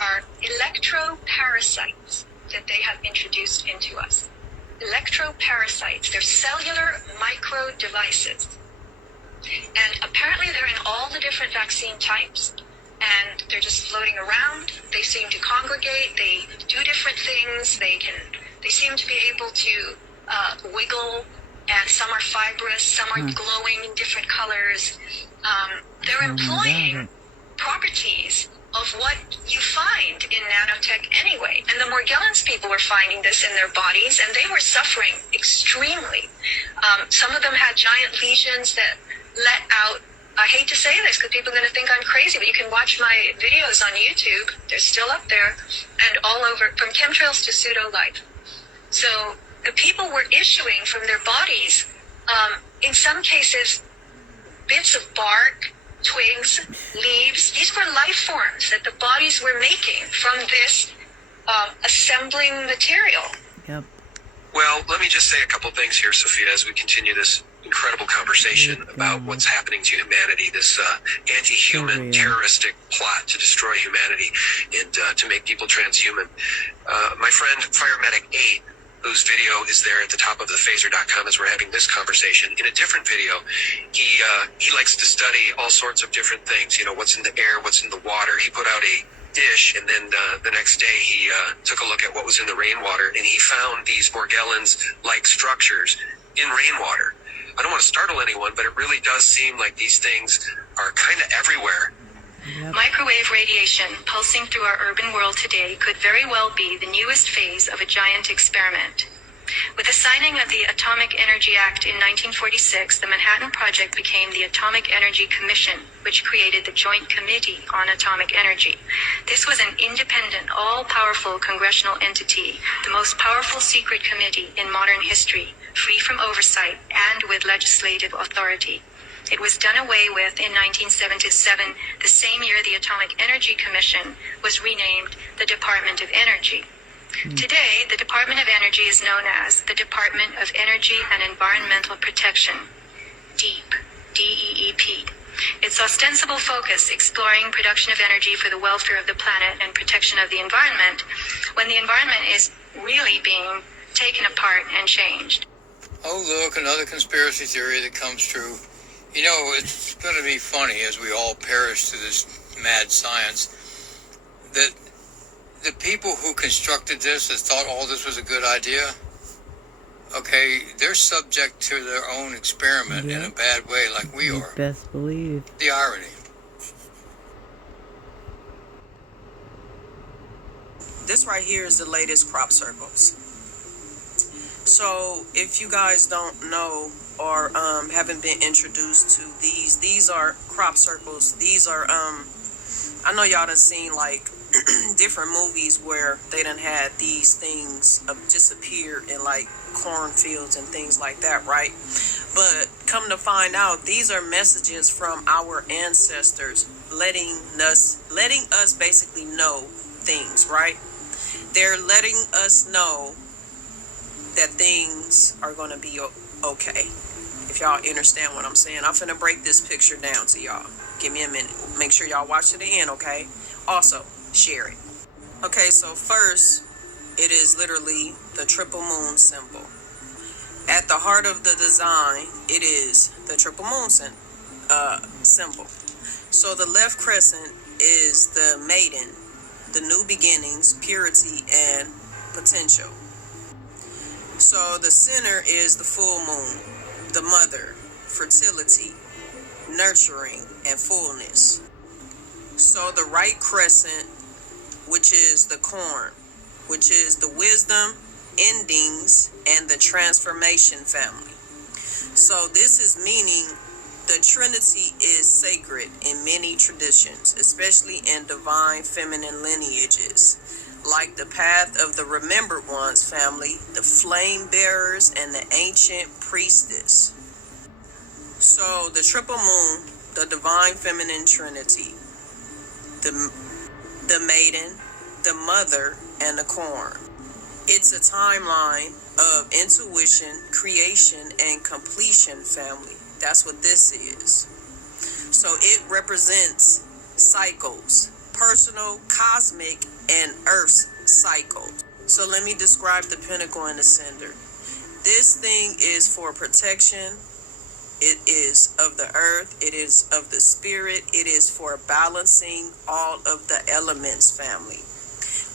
are electroparasites that they have introduced into us. Electroparasites, they're cellular micro devices. And apparently they're in all the different vaccine types. And they're just floating around. They seem to congregate. They do different things. They seem to be able to wiggle. And some are fibrous. Some are glowing in different colors. They're employing properties of what you find in nanotech anyway. And the Morgellons people were finding this in their bodies, and they were suffering extremely. Some of them had giant lesions that let out, I hate to say this because people are going to think I'm crazy, but you can watch my videos on YouTube. They're still up there and all over, from chemtrails to pseudo-life. So the people were issuing from their bodies, in some cases, bits of bark, twigs, leaves. These were life forms that the bodies were making from this assembling material. Yep. Well, let me just say a couple things here, Sophia, as we continue this incredible conversation about what's happening to humanity, this anti-human terroristic plot to destroy humanity and to make people transhuman. My friend Firemedic 8, whose video is there at the top of thephaser.com as we're having this conversation, in a different video, he likes to study all sorts of different things, you know, what's in the air, what's in the water. He put out a dish, and then the next day he took a look at what was in the rainwater, and he found these Morgellons-like structures in rainwater. I don't want to startle anyone, but it really does seem like these things are kind of everywhere. Yep. Microwave radiation pulsing through our urban world today could very well be the newest phase of a giant experiment. With the signing of the Atomic Energy Act in 1946, the Manhattan Project became the Atomic Energy Commission, which created the Joint Committee on Atomic Energy. This was an independent, all-powerful congressional entity, the most powerful secret committee in modern history, free from oversight and with legislative authority. It was done away with in 1977, the same year the Atomic Energy Commission was renamed the Department of Energy. Today, the Department of Energy is known as the Department of Energy and Environmental Protection, DEEP, D-E-E-P. Its ostensible focus exploring production of energy for the welfare of the planet and protection of the environment, when the environment is really being taken apart and changed. Oh, look, another conspiracy theory that comes true. You know, it's going to be funny as we all perish to this mad science that the people who constructed this that thought all this was a good idea, okay, they're subject to their own experiment in a bad way like we are. Best believe. The irony. This right here is the latest crop circles. So if you guys don't know or haven't been introduced to these are crop circles. These are I know y'all done seen like different movies where they done had these things just appear in like cornfields and things like that, right? But come to find out, these are messages from our ancestors letting us basically know things, right? They're letting us know that things are going to be okay. If y'all understand what I'm saying, I'm finna break this picture down to y'all. Give me a minute. Make sure y'all watch to the end, okay? Also, share it. Okay, so first, it is literally the triple moon symbol. At the heart of the design, it is the triple moon symbol. So the left crescent is the maiden, the new beginnings, purity, and potential. So the center is the full moon, the mother, fertility, nurturing, and fullness. So the right crescent, which is the corn, which is the wisdom, endings, and the transformation family. So this is meaning the Trinity is sacred in many traditions, especially in divine feminine lineages, like the path of the remembered ones family, the flame bearers, and the ancient priestess. So the triple moon, the divine feminine trinity, the maiden, the mother, and the corn. It's a timeline of intuition, creation, and completion family. That's what this is. So it represents cycles, personal, cosmic, and earth's cycle. So let me describe the pinnacle and the cinder. This thing is for protection. It is of the earth. It is of the spirit. It is for balancing all of the elements, family.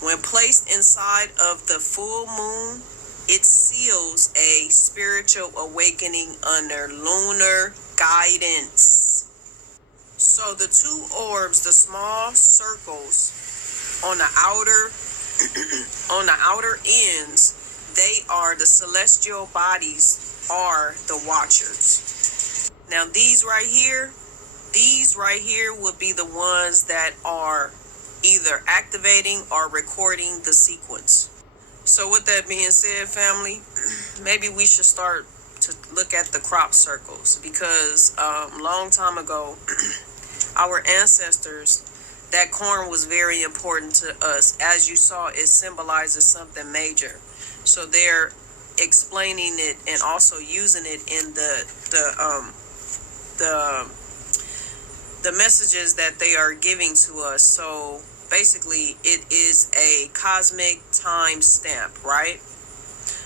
When placed inside of the full moon, it seals a spiritual awakening under lunar guidance. So the two orbs, the small circles on the outer ends, they are the celestial bodies, are the watchers. Now these right here would be the ones that are either activating or recording the sequence. So with that being said, family, maybe we should start to look at the crop circles, because long time ago, our ancestors, that corn was very important to us. As you saw, it symbolizes something major. So they're explaining it and also using it in the messages that they are giving to us. So basically, it is a cosmic time stamp, right?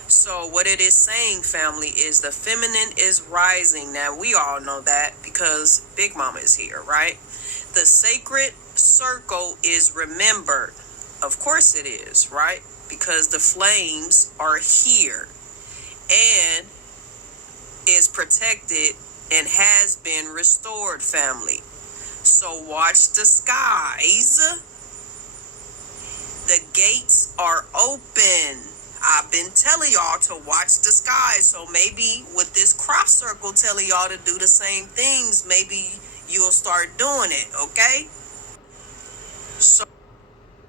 So what it is saying, family, is the feminine is rising. Now, we all know that because Big Mama is here, right? The sacred circle is remembered. Of course it is, right? Because the flames are here and is protected and has been restored, family. So watch the skies. The gates are open. I've been telling y'all to watch the skies. So maybe with this crop circle telling y'all to do the same things, maybe you'll start doing it, okay? So